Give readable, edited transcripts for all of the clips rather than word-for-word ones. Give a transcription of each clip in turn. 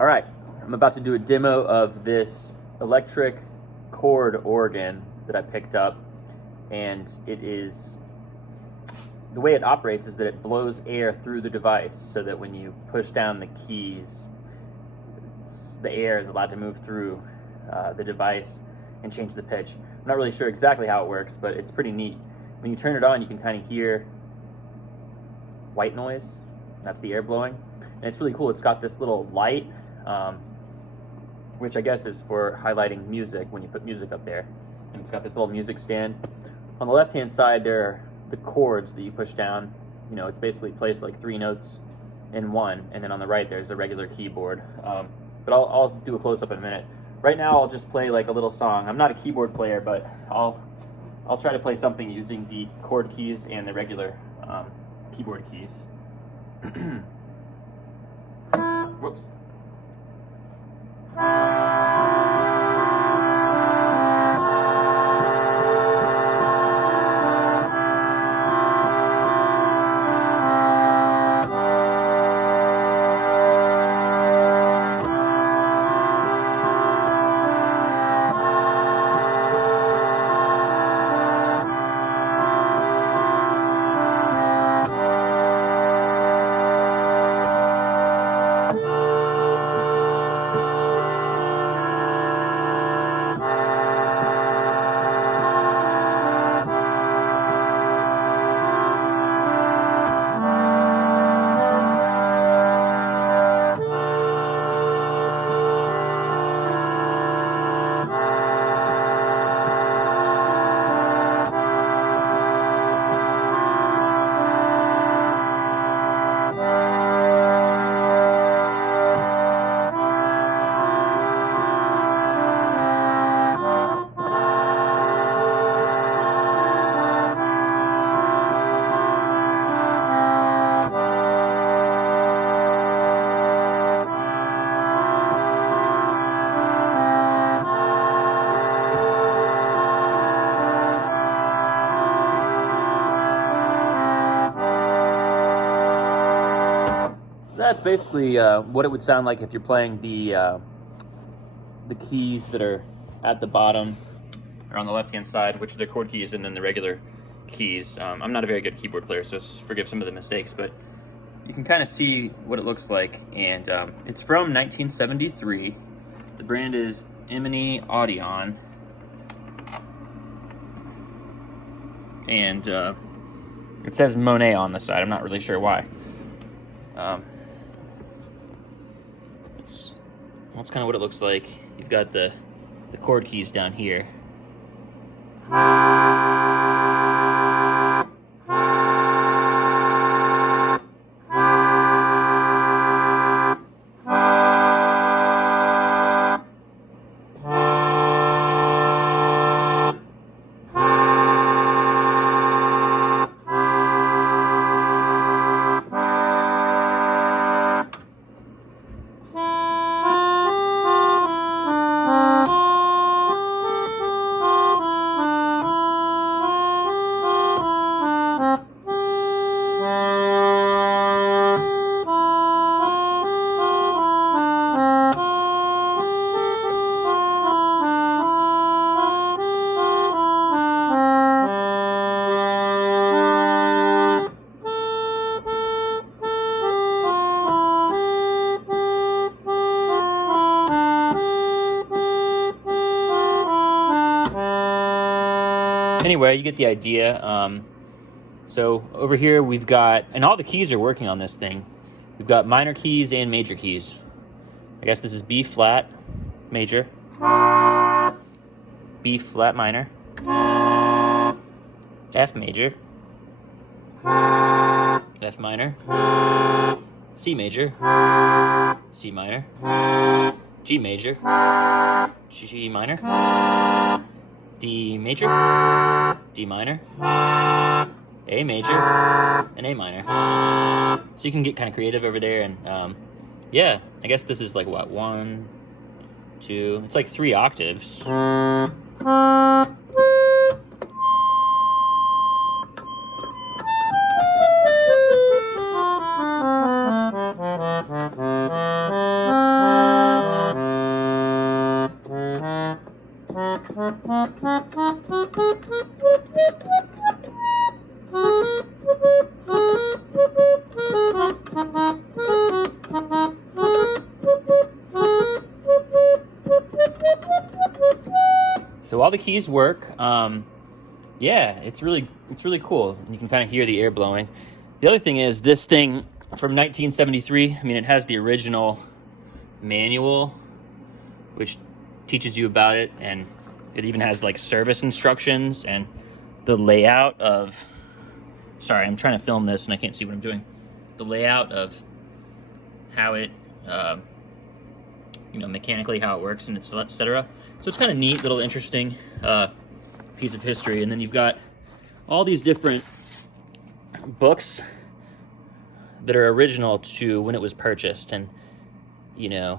All right, I'm about to do a demo of this electric chord organ that I picked up, and the way it operates is that it blows air through the device so that when you push down the keys, the air is allowed to move through the device and change the pitch. I'm not really sure exactly how it works, but it's pretty neat. When you turn it on, you can kind of hear white noise. That's the air blowing. And it's really cool. It's got this little light, which I guess is for highlighting music when you put music up there. And it's got this little music stand. On the left-hand side, there are the chords that you push down. You know, it's basically placed like 3 notes in one. And then on the right, there's the regular keyboard. But I'll do a close-up in a minute. Right now, I'll just play like a little song. I'm not a keyboard player, but I'll try to play something using the chord keys and the regular keyboard keys. Whoops. That's basically what it would sound like if you're playing the keys that are at the bottom or on the left-hand side, which are the chord keys, and then the regular keys. I'm not a very good keyboard player, so forgive some of the mistakes, but you can kind of see what it looks like. And it's from 1973. The brand is Emenee Audion, and it says Monet on the side. I'm not really sure why. That's kind of what it looks like. You've got the chord keys down here. Anyway, you get the idea. So over here we've got, and all the keys are working on this thing. We've got minor keys and major keys. I guess this is B flat major, B flat minor, F major, F minor, C major, C minor, G major, G minor, D major, D minor, A major, and A minor. So you can get kind of creative over there, and yeah, I guess this is like what, 1, 2, it's like 3 octaves. So all the keys work. Yeah, it's really cool. You can kind of hear the air blowing. The other thing is this thing from 1973. I mean, it has the original manual, which teaches you about it, and it even has like service instructions and the layout of. Sorry, I'm trying to film this and I can't see what I'm doing. The layout of how it, mechanically how it works and etc. So it's kind of neat, little interesting piece of history. And then you've got all these different books that are original to when it was purchased, and they're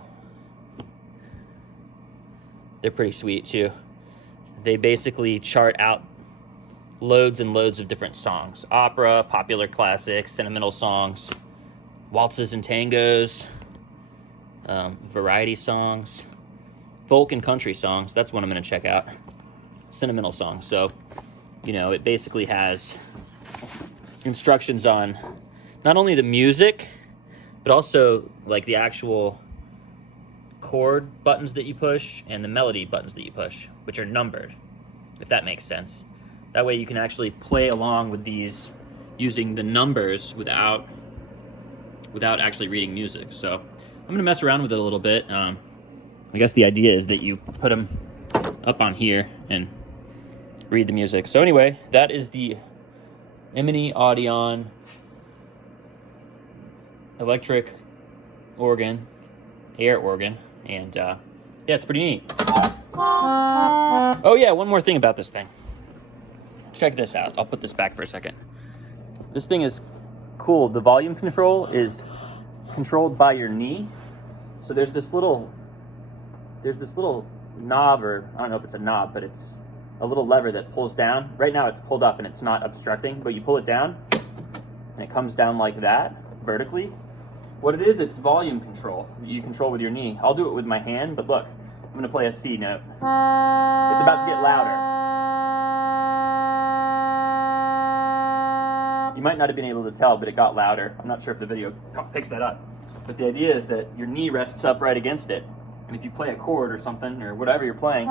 pretty sweet too. They basically chart out loads and loads of different songs: opera, popular classics, sentimental songs, waltzes and tangos, variety songs, folk and country songs. That's one I'm going to check out. Sentimental songs. So, it basically has instructions on not only the music, but also like the actual chord buttons that you push and the melody buttons that you push, which are numbered, if that makes sense. That way you can actually play along with these using the numbers without actually reading music. So I'm going to mess around with it a little bit. I guess the idea is that you put them up on here and read the music. So anyway, that is the Emenee Audion electric organ, air organ, and yeah, it's pretty neat. Oh yeah, one more thing about this thing. Check this out. I'll put this back for a second. This thing is cool. The volume control is controlled by your knee. So there's this little knob, or I don't know if it's a knob, but it's a little lever that pulls down. Right now it's pulled up and it's not obstructing, but you pull it down and it comes down like that, vertically. What it is, it's volume control that you control with your knee. I'll do it with my hand, but look, I'm gonna play a C note. It's about to get louder. You might not have been able to tell, but it got louder. I'm not sure if the video picks that up. But the idea is that your knee rests up right against it. And if you play a chord or something, or whatever you're playing,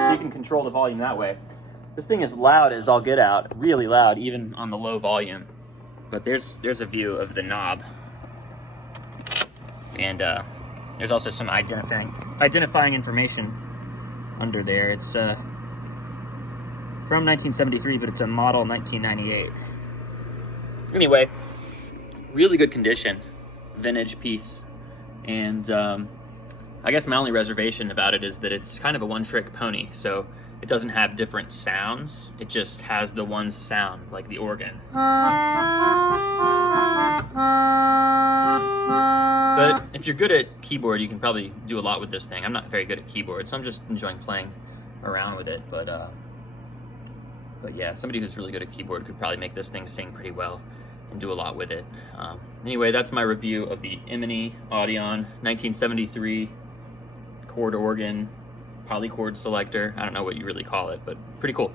so you can control the volume that way. This thing is loud as all get out, really loud, even on the low volume. But there's a view of the knob. And there's also some identifying information under there. It's from 1973, but it's a model 1998. Anyway, really good condition, vintage piece. And I guess my only reservation about it is that it's kind of a one-trick pony. So it doesn't have different sounds. It just has the one sound, like the organ. But if you're good at keyboard, you can probably do a lot with this thing. I'm not very good at keyboard, so I'm just enjoying playing around with it. But yeah, somebody who's really good at keyboard could probably make this thing sing pretty well and do a lot with it. Anyway, that's my review of the Emenee Audion 1973 chord organ polychord selector. I don't know what you really call it, but pretty cool.